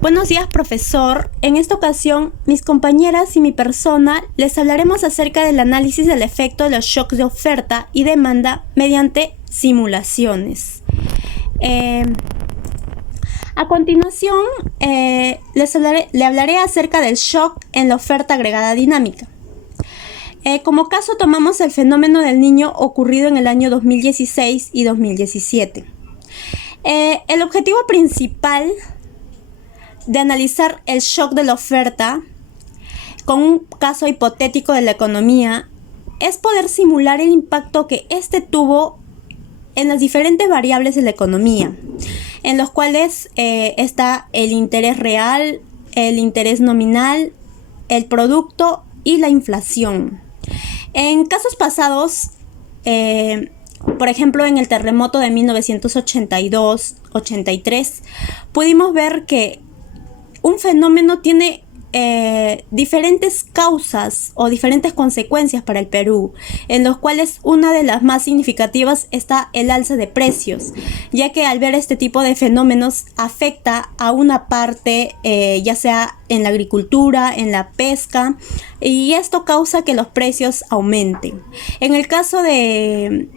Buenos días, profesor. En esta ocasión, mis compañeras y mi persona les hablaremos acerca del análisis del efecto de los shocks de oferta y demanda mediante simulaciones. A continuación, le hablaré acerca del shock en la oferta agregada dinámica. Como caso tomamos el fenómeno del niño ocurrido en el año 2016 y 2017. El objetivo principal de analizar el shock de la oferta con un caso hipotético de la economía es poder simular el impacto que éste tuvo en las diferentes variables de la economía, en los cuales está el interés real, el interés nominal, el producto y la inflación. En casos pasados, por ejemplo, en el terremoto de 1982-83, pudimos ver que un fenómeno tiene diferentes causas o diferentes consecuencias para el Perú, en los cuales una de las más significativas está el alza de precios, ya que al ver este tipo de fenómenos afecta a una parte, ya sea en la agricultura, en la pesca, y esto causa que los precios aumenten. En el caso del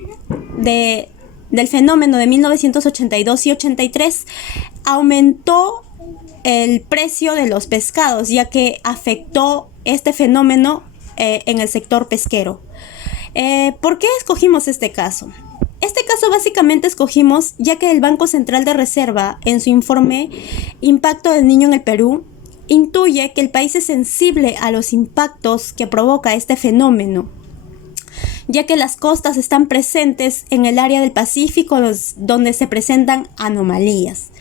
fenómeno de 1982 y 83, aumentó el precio de los pescados, ya que afectó este fenómeno en el sector pesquero. ¿Por qué escogimos este caso? Este caso básicamente escogimos ya que el Banco Central de Reserva, en su informe Impacto del Niño en el Perú, intuye que el país es sensible a los impactos que provoca este fenómeno, ya que las costas están presentes en el área del Pacífico donde se presentan anomalías.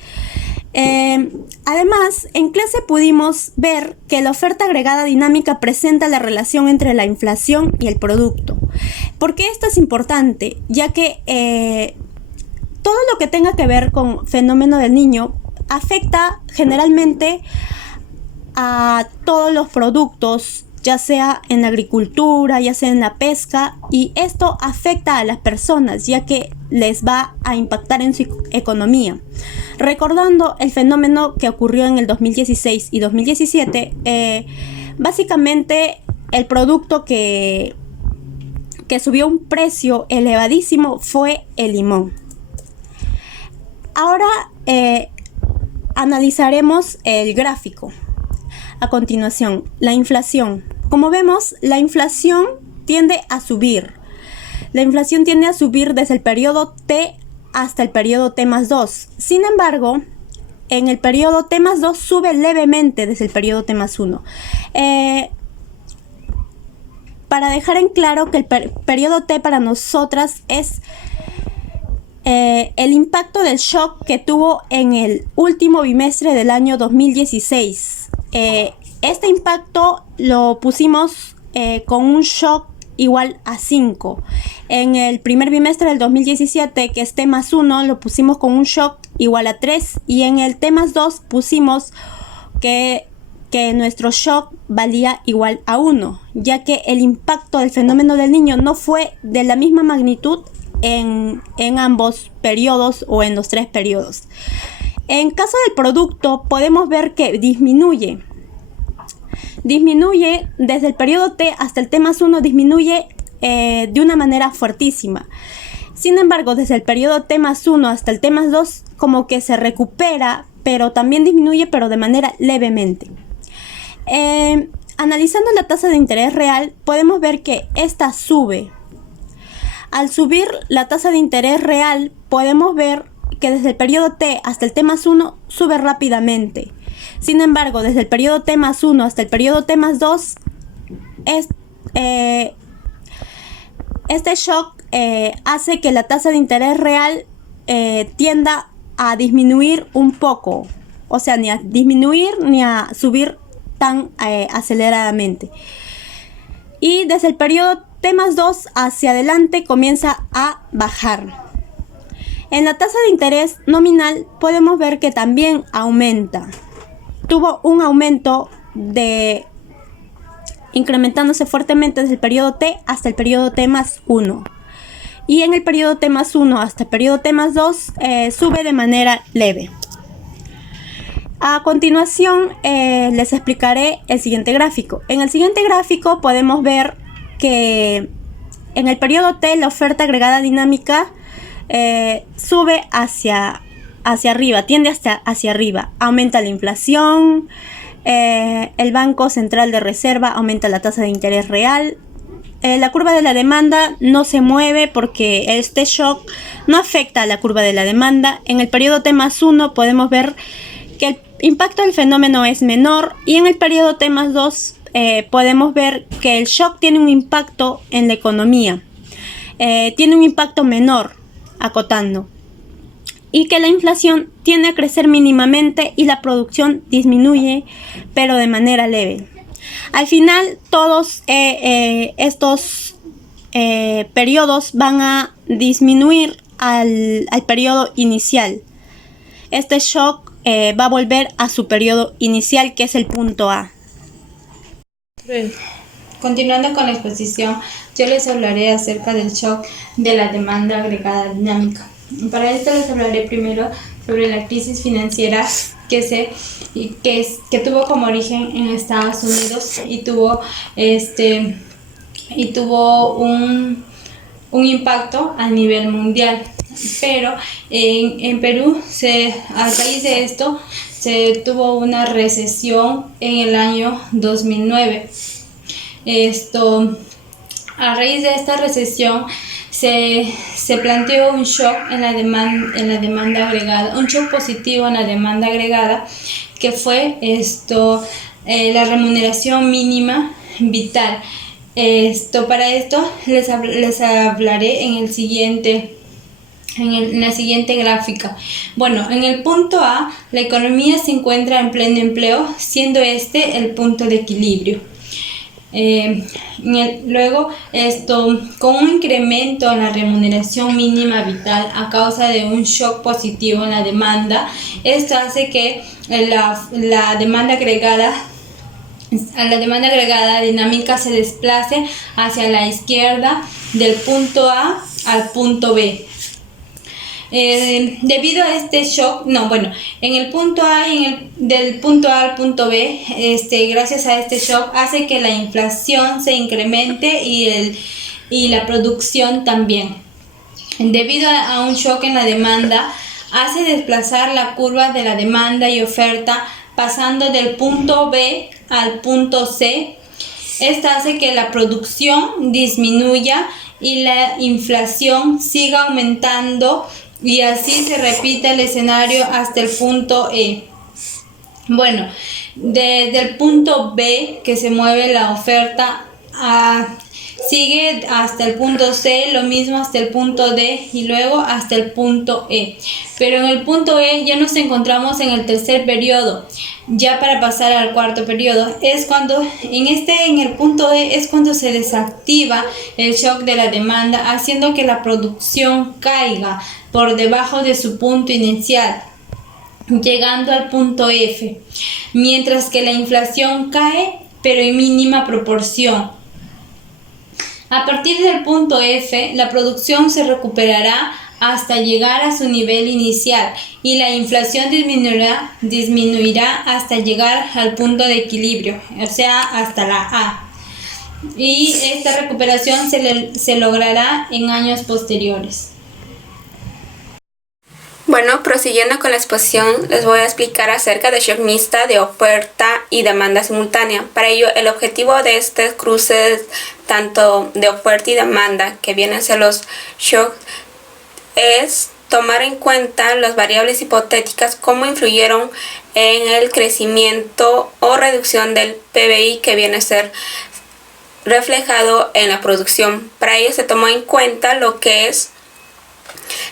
Además, en clase pudimos ver que la oferta agregada dinámica presenta la relación entre la inflación y el producto. ¿Por qué esto es importante? Ya que todo lo que tenga que ver con fenómeno del niño afecta generalmente a todos los productos, ya sea en la agricultura, ya sea en la pesca, y esto afecta a las personas, ya que les va a impactar en su economía. Recordando el fenómeno que ocurrió en el 2016 y 2017, básicamente el producto que subió un precio elevadísimo fue el limón. Ahora analizaremos el gráfico. A continuación, la inflación. Como vemos, la inflación tiende a subir. La inflación tiende a subir desde el periodo T hasta el periodo T+2. Sin embargo, en el periodo T+2 sube levemente desde el periodo T+1. Para dejar en claro que el periodo T para nosotras es el impacto del shock que tuvo en el último bimestre del año 2016. Este impacto lo pusimos con un shock igual a 5. En el primer bimestre del 2017, que es T+1, lo pusimos con un shock igual a 3. Y en el T+2 pusimos que nuestro shock valía igual a 1, ya que el impacto del fenómeno del niño no fue de la misma magnitud en ambos periodos o en los tres periodos. En caso del producto, podemos ver que disminuye desde el periodo T hasta el T+1, disminuye de una manera fuertísima. Sin embargo, desde el periodo T+1 hasta el T+2 como que se recupera, pero también disminuye, pero de manera levemente. Analizando la tasa de interés real, podemos ver que esta sube. Al subir la tasa de interés real, podemos ver que desde el periodo T hasta el T+1 sube rápidamente. Sin embargo, desde el periodo T+1 hasta el periodo T+2, este shock hace que la tasa de interés real tienda a disminuir un poco. O sea, ni a disminuir ni a subir tan aceleradamente. Y desde el periodo T+2 hacia adelante comienza a bajar. En la tasa de interés nominal podemos ver que también aumenta. Tuvo un aumento incrementándose fuertemente desde el periodo T hasta el periodo T+1. Y en el periodo T+1 hasta el periodo T+2 sube de manera leve. A continuación, les explicaré el siguiente gráfico. En el siguiente gráfico podemos ver que en el periodo T la oferta agregada dinámica sube hacia arriba, tiende hacia arriba. Aumenta la inflación, el Banco Central de Reserva aumenta la tasa de interés real. La curva de la demanda no se mueve porque este shock no afecta a la curva de la demanda. En el periodo T+1 podemos ver que el impacto del fenómeno es menor, y en el periodo T+2 podemos ver que el shock tiene un impacto en la economía, tiene un impacto menor, acotando, y que la inflación tiende a crecer mínimamente y la producción disminuye, pero de manera leve. Al final, todos estos periodos van a disminuir al periodo inicial. Este shock va a volver a su periodo inicial, que es el punto A. Continuando con la exposición, yo les hablaré acerca del shock de la demanda agregada dinámica. Para esto les hablaré primero sobre la crisis financiera que tuvo como origen en Estados Unidos y tuvo un impacto a nivel mundial. Pero en Perú, a raíz de esto, se tuvo una recesión en el año 2009. A raíz de esta recesión se planteó un shock en la demanda agregada, un shock positivo en la demanda agregada, que fue la remuneración mínima vital. Para esto les hablaré en la siguiente gráfica. Bueno, en el punto A, la economía se encuentra en pleno empleo, siendo este el punto de equilibrio. Luego, con un incremento en la remuneración mínima vital a causa de un shock positivo en la demanda, esto hace que la demanda agregada dinámica se desplace hacia la izquierda del punto A al punto B. Debido a este shock, en el punto A del punto A al punto B, gracias a este shock hace que la inflación se incremente y la producción también. Debido a un shock en la demanda, hace desplazar la curva de la demanda y oferta pasando del punto B al punto C. Esta hace que la producción disminuya y la inflación siga aumentando, y así se repite el escenario hasta el punto E. Bueno, desde el punto B, que se mueve la oferta, sigue hasta el punto C, lo mismo hasta el punto D y luego hasta el punto E. Pero en el punto E ya nos encontramos en el tercer periodo. Ya para pasar al cuarto periodo, es cuando en el punto E es cuando se desactiva el shock de la demanda, haciendo que la producción caiga por debajo de su punto inicial, llegando al punto F, mientras que la inflación cae, pero en mínima proporción. A partir del punto F, la producción se recuperará hasta llegar a su nivel inicial y la inflación disminuirá hasta llegar al punto de equilibrio, o sea, hasta la A. Y esta recuperación se logrará en años posteriores. Bueno, prosiguiendo con la exposición, les voy a explicar acerca del shock mixta de oferta y demanda simultánea. Para ello, el objetivo de este cruce tanto de oferta y demanda, que vienen a ser los shocks, es tomar en cuenta las variables hipotéticas, cómo influyeron en el crecimiento o reducción del PBI, que viene a ser reflejado en la producción. Para ello se tomó en cuenta lo que es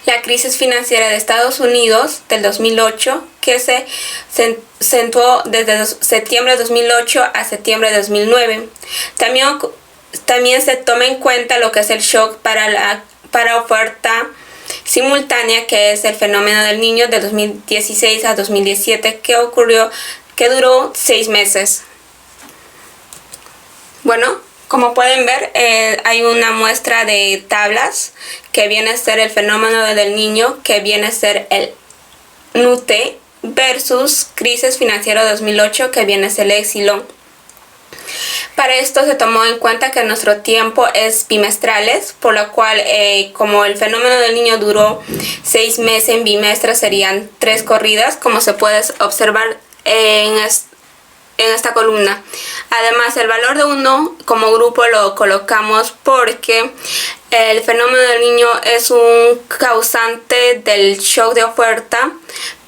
la crisis financiera de Estados Unidos del 2008, que se acentuó desde septiembre de 2008 a septiembre de 2009. También se toma en cuenta lo que es el shock para oferta simultánea, que es el fenómeno del Niño de 2016 a 2017, que duró 6 meses. Bueno, como pueden ver, hay una muestra de tablas que viene a ser el fenómeno del Niño, que viene a ser el NUT, versus crisis financiera 2008, que viene a ser el Epsilon. Para esto se tomó en cuenta que nuestro tiempo es bimestrales, por lo cual como el fenómeno del niño duró 6 meses, en bimestre serían 3 corridas, como se puede observar en esta columna. Además, el valor de 1 como grupo lo colocamos porque el fenómeno del niño es un causante del shock de oferta,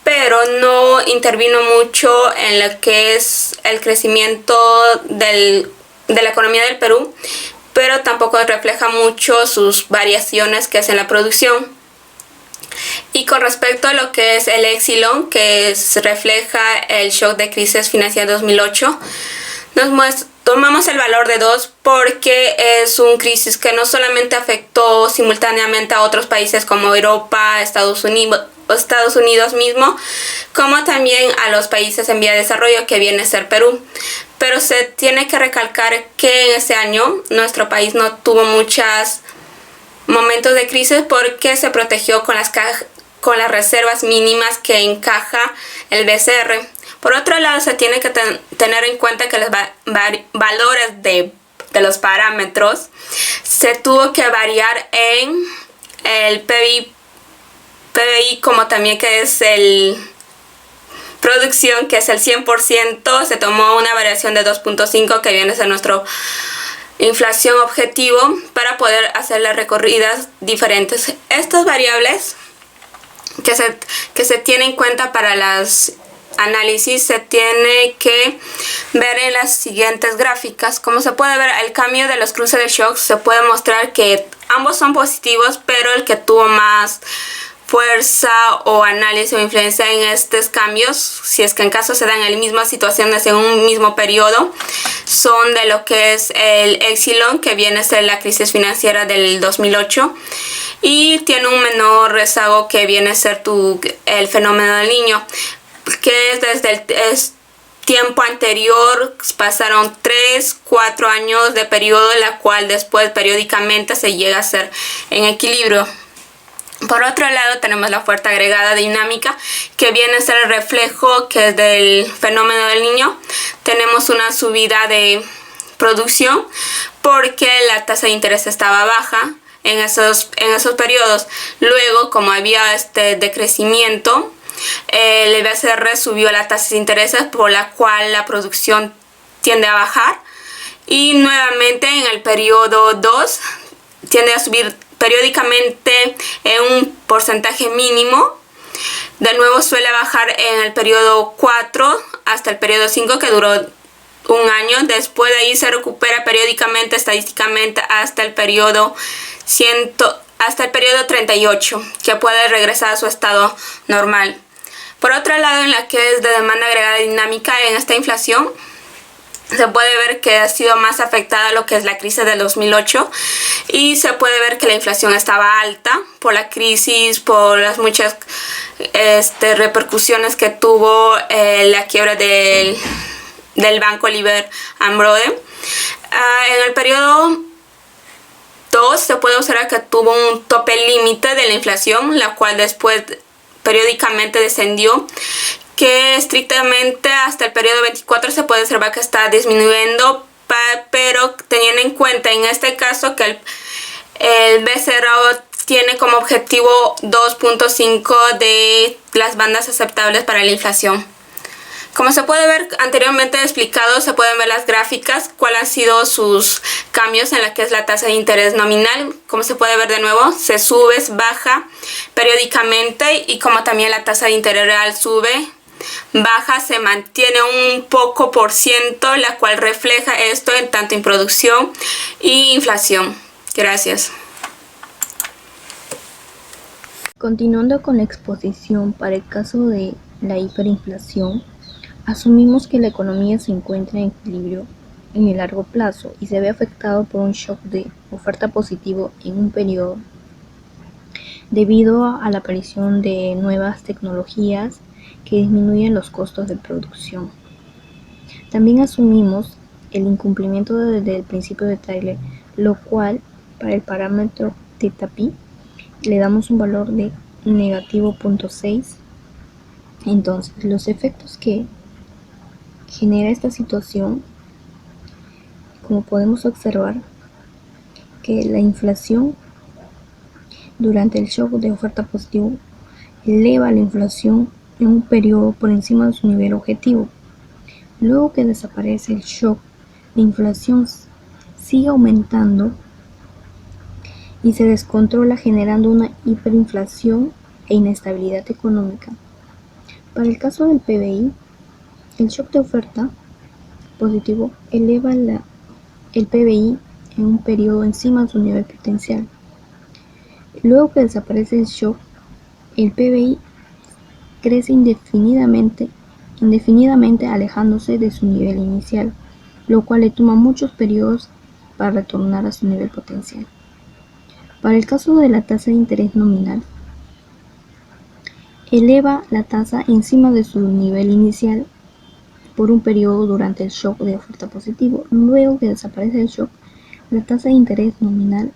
pero no intervino mucho en lo que es el crecimiento de la economía del Perú, pero tampoco refleja mucho sus variaciones que hace en la producción. Y con respecto a lo que es el Epsilon, que refleja el shock de crisis financiera 2008, tomamos el valor de 2 porque es un crisis que no solamente afectó simultáneamente a otros países como Europa, Estados Unidos mismo, como también a los países en vía de desarrollo, que viene a ser Perú. Pero se tiene que recalcar que en ese año nuestro país no tuvo muchos momentos de crisis porque se protegió con las reservas mínimas que encaja el BCR. Por otro lado, se tiene que tener en cuenta que los valores de los parámetros se tuvo que variar en el PBI, como también que es el producción, que es el 100%, se tomó una variación de 2.5, que viene a ser nuestro inflación objetivo, para poder hacer las recorridas diferentes. Estas variables que se tienen en cuenta para las análisis se tiene que ver en las siguientes gráficas. Como se puede ver, el cambio de los cruces de shock se puede mostrar que ambos son positivos, pero el que tuvo más fuerza o análisis o influencia en estos cambios, si es que en caso se dan en la misma situación en un mismo periodo, son de lo que es el Epsilon, que viene a ser la crisis financiera del 2008, y tiene un menor rezago, que viene a ser el fenómeno del niño, que es desde el tiempo anterior pasaron 3-4 años de periodo, en la cual después periódicamente se llega a ser en equilibrio. Por otro lado, tenemos la oferta agregada dinámica, que viene a ser el reflejo que es del fenómeno del niño. Tenemos una subida de producción porque la tasa de interés estaba baja en esos periodos. Luego, como había decrecimiento, el BCR subió la tasa de intereses, por la cual la producción tiende a bajar. Y nuevamente en el periodo 2 tiende a subir periódicamente en un porcentaje mínimo. De nuevo suele bajar en el periodo 4 hasta el periodo 5, que duró un año. Después de ahí se recupera periódicamente, estadísticamente, hasta el periodo 38, que puede regresar a su estado normal. Por otro lado, en la que es de demanda agregada dinámica, en esta inflación se puede ver que ha sido más afectada lo que es la crisis del 2008, y se puede ver que la inflación estaba alta por la crisis, por las muchas repercusiones que tuvo la quiebra del Banco Liber Ambrode. En el periodo 2 se puede observar que tuvo un tope límite de la inflación, la cual después periódicamente descendió, que estrictamente hasta el periodo 24 se puede observar que está disminuyendo, pero teniendo en cuenta en este caso que el BCR tiene como objetivo 2.5 de las bandas aceptables para la inflación. Como se puede ver anteriormente explicado, se pueden ver las gráficas, cuáles han sido sus cambios en la que es la tasa de interés nominal. Como se puede ver de nuevo, se sube, baja periódicamente, y como también la tasa de interés real sube, baja, se mantiene un poco por ciento, la cual refleja esto en tanto en producción y inflación. Gracias. Continuando con la exposición, para el caso de la hiperinflación, asumimos que la economía se encuentra en equilibrio en el largo plazo y se ve afectado por un shock de oferta positivo en un periodo debido a la aparición de nuevas tecnologías que disminuyen los costos de producción. También asumimos el incumplimiento del principio de Taylor, lo cual para el parámetro θ pi le damos un valor de negativo 0.6 Entonces, los efectos que genera esta situación, como podemos observar, que la inflación durante el shock de oferta positivo eleva la inflación en un periodo por encima de su nivel objetivo. Luego que desaparece el shock, la inflación sigue aumentando y se descontrola, generando una hiperinflación e inestabilidad económica. Para el caso del PBI, el shock de oferta positivo eleva el PBI en un periodo encima de su nivel potencial. Luego que desaparece el shock, el PBI crece indefinidamente alejándose de su nivel inicial, lo cual le toma muchos periodos para retornar a su nivel potencial. Para el caso de la tasa de interés nominal, eleva la tasa encima de su nivel inicial por un periodo durante el shock de oferta positivo. Luego que desaparece el shock, la tasa de interés nominal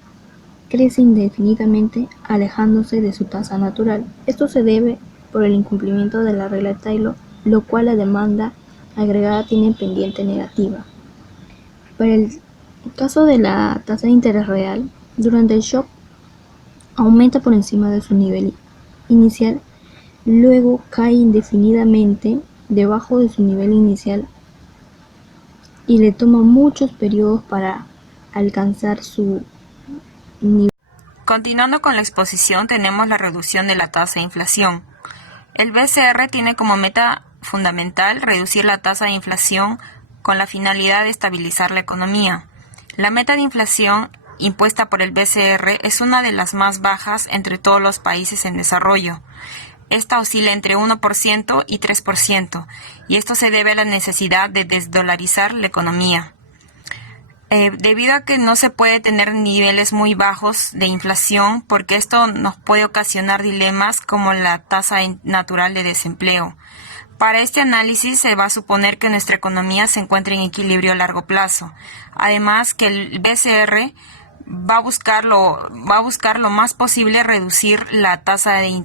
crece indefinidamente alejándose de su tasa natural. Esto se debe por el incumplimiento de la regla de Taylor, lo cual la demanda agregada tiene pendiente negativa. Para el caso de la tasa de interés real, durante el shock aumenta por encima de su nivel inicial, luego cae indefinidamente debajo de su nivel inicial y le toma muchos periodos para alcanzar su nivel. Continuando con la exposición, tenemos la reducción de la tasa de inflación. El BCR tiene como meta fundamental reducir la tasa de inflación con la finalidad de estabilizar la economía. La meta de inflación impuesta por el BCR es una de las más bajas entre todos los países en desarrollo. Esta oscila entre 1% y 3%, y esto se debe a la necesidad de desdolarizar la economía. Debido a que no se puede tener niveles muy bajos de inflación, porque esto nos puede ocasionar dilemas como la tasa natural de desempleo. Para este análisis se va a suponer que nuestra economía se encuentra en equilibrio a largo plazo. Además que el BCR va a buscar lo más posible reducir la tasa de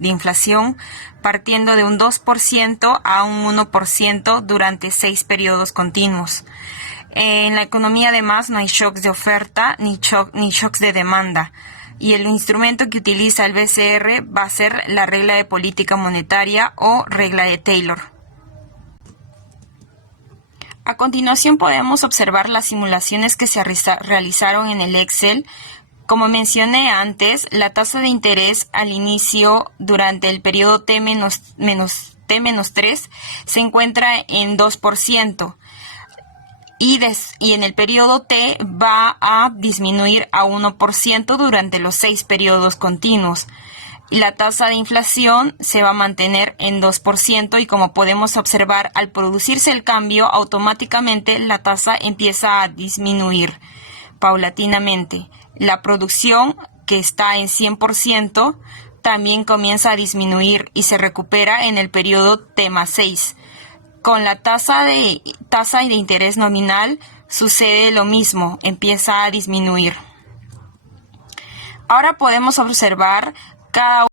inflación partiendo de un 2% a un 1% durante 6 periodos continuos. En la economía además no hay shocks de oferta ni shocks de demanda. Y el instrumento que utiliza el BCR va a ser la regla de política monetaria o regla de Taylor. A continuación podemos observar las simulaciones que se realizaron en el Excel. Como mencioné antes, la tasa de interés al inicio durante el periodo T-3 se encuentra en 2%. Y en el periodo T va a disminuir a 1% durante los 6 periodos continuos. La tasa de inflación se va a mantener en 2% y como podemos observar, al producirse el cambio, automáticamente la tasa empieza a disminuir paulatinamente. La producción, que está en 100%, también comienza a disminuir y se recupera en el periodo T+6. Con la tasa de interés nominal sucede lo mismo, empieza a disminuir. Ahora podemos observar cada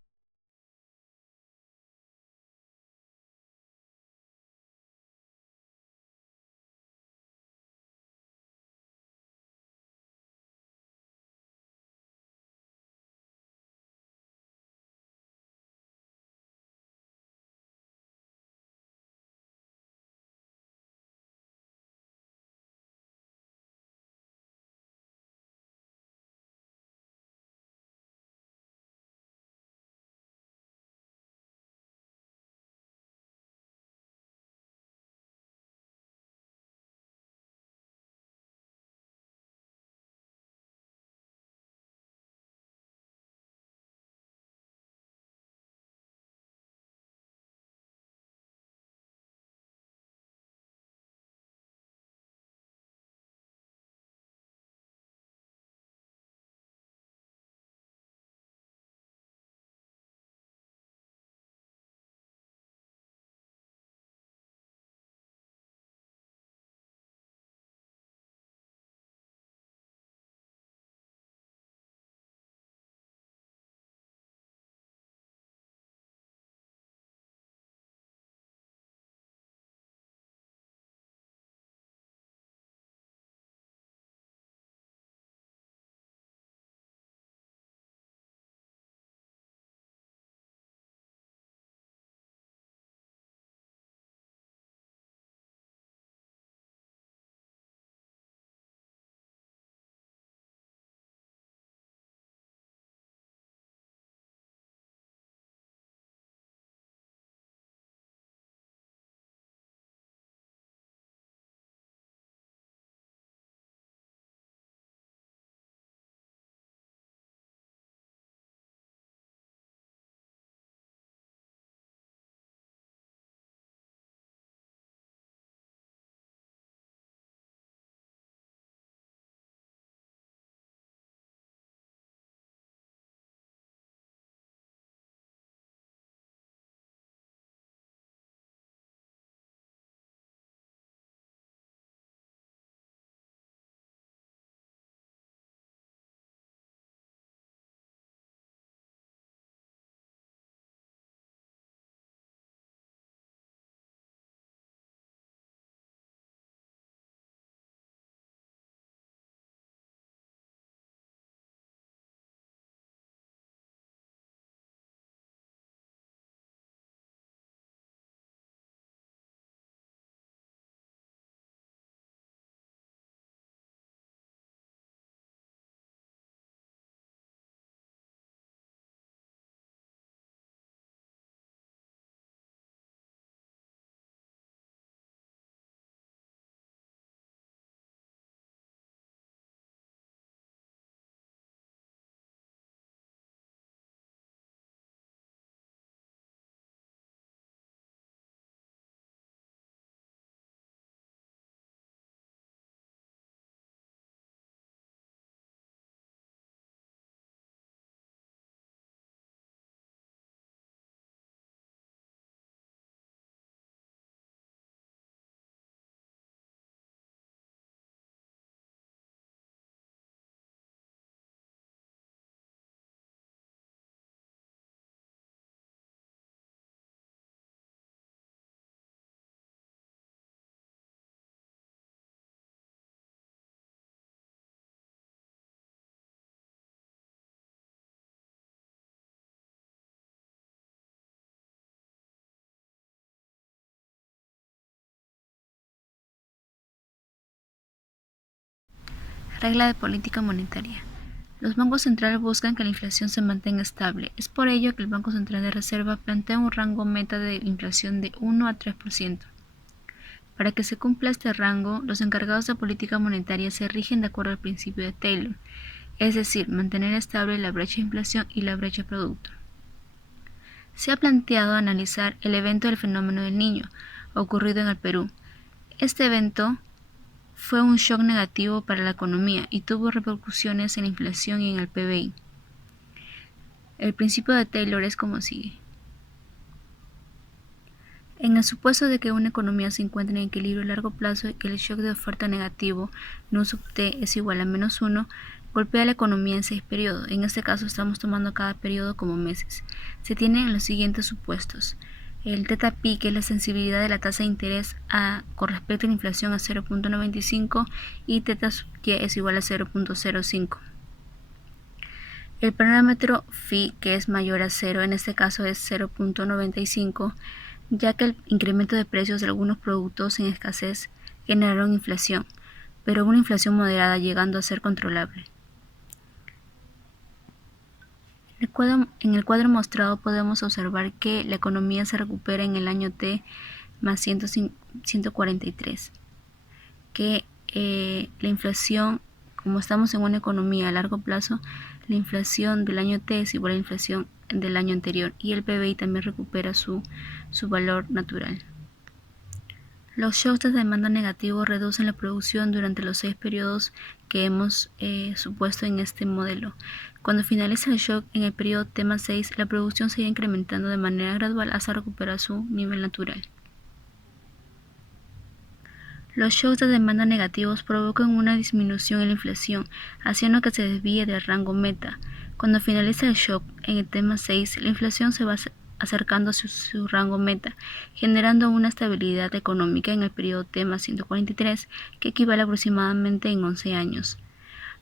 Regla de política monetaria. Los bancos centrales buscan que la inflación se mantenga estable. Es por ello que el Banco Central de Reserva plantea un rango meta de inflación de 1 a 3%. Para que se cumpla este rango, los encargados de política monetaria se rigen de acuerdo al principio de Taylor, es decir, mantener estable la brecha de inflación y la brecha producto. Se ha planteado analizar el evento del fenómeno del Niño, ocurrido en el Perú. Este evento fue un shock negativo para la economía y tuvo repercusiones en la inflación y en el PBI. El principio de Taylor es como sigue. En el supuesto de que una economía se encuentre en equilibrio a largo plazo y que el shock de oferta negativo nu sub t es igual a -1, golpea a la economía en 6 periodos. En este caso estamos tomando cada periodo como meses. Se tienen los siguientes supuestos. El teta pi, que es la sensibilidad de la tasa de interés con respecto a la inflación, a 0.95 y teta sub y es igual a 0.05. El parámetro phi, que es mayor a 0, en este caso es 0.95, ya que el incremento de precios de algunos productos en escasez generaron inflación, pero una inflación moderada llegando a ser controlable. En el cuadro mostrado podemos observar que la economía se recupera en el año t más 143, que la inflación, como estamos en una economía a largo plazo, la inflación del año t es igual a la inflación del año anterior y el PBI también recupera su valor natural. Los shocks de demanda negativo reducen la producción durante los 6 periodos que hemos supuesto en este modelo. Cuando finaliza el shock en el periodo T más 6, la producción sigue incrementando de manera gradual hasta recuperar su nivel natural. Los shocks de demanda negativos provocan una disminución en la inflación, haciendo que se desvíe del rango meta. Cuando finaliza el shock en el T más 6, la inflación se va acercando a su rango meta, generando una estabilidad económica en el periodo T más 143, que equivale aproximadamente en 11 años.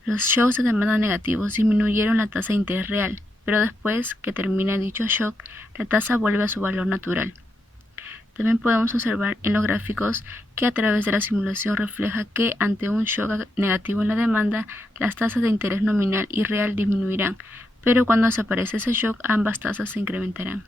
Los shocks de demanda negativos disminuyeron la tasa de interés real, pero después que termina dicho shock, la tasa vuelve a su valor natural. También podemos observar en los gráficos que a través de la simulación refleja que ante un shock negativo en la demanda, las tasas de interés nominal y real disminuirán, pero cuando desaparece ese shock, ambas tasas se incrementarán.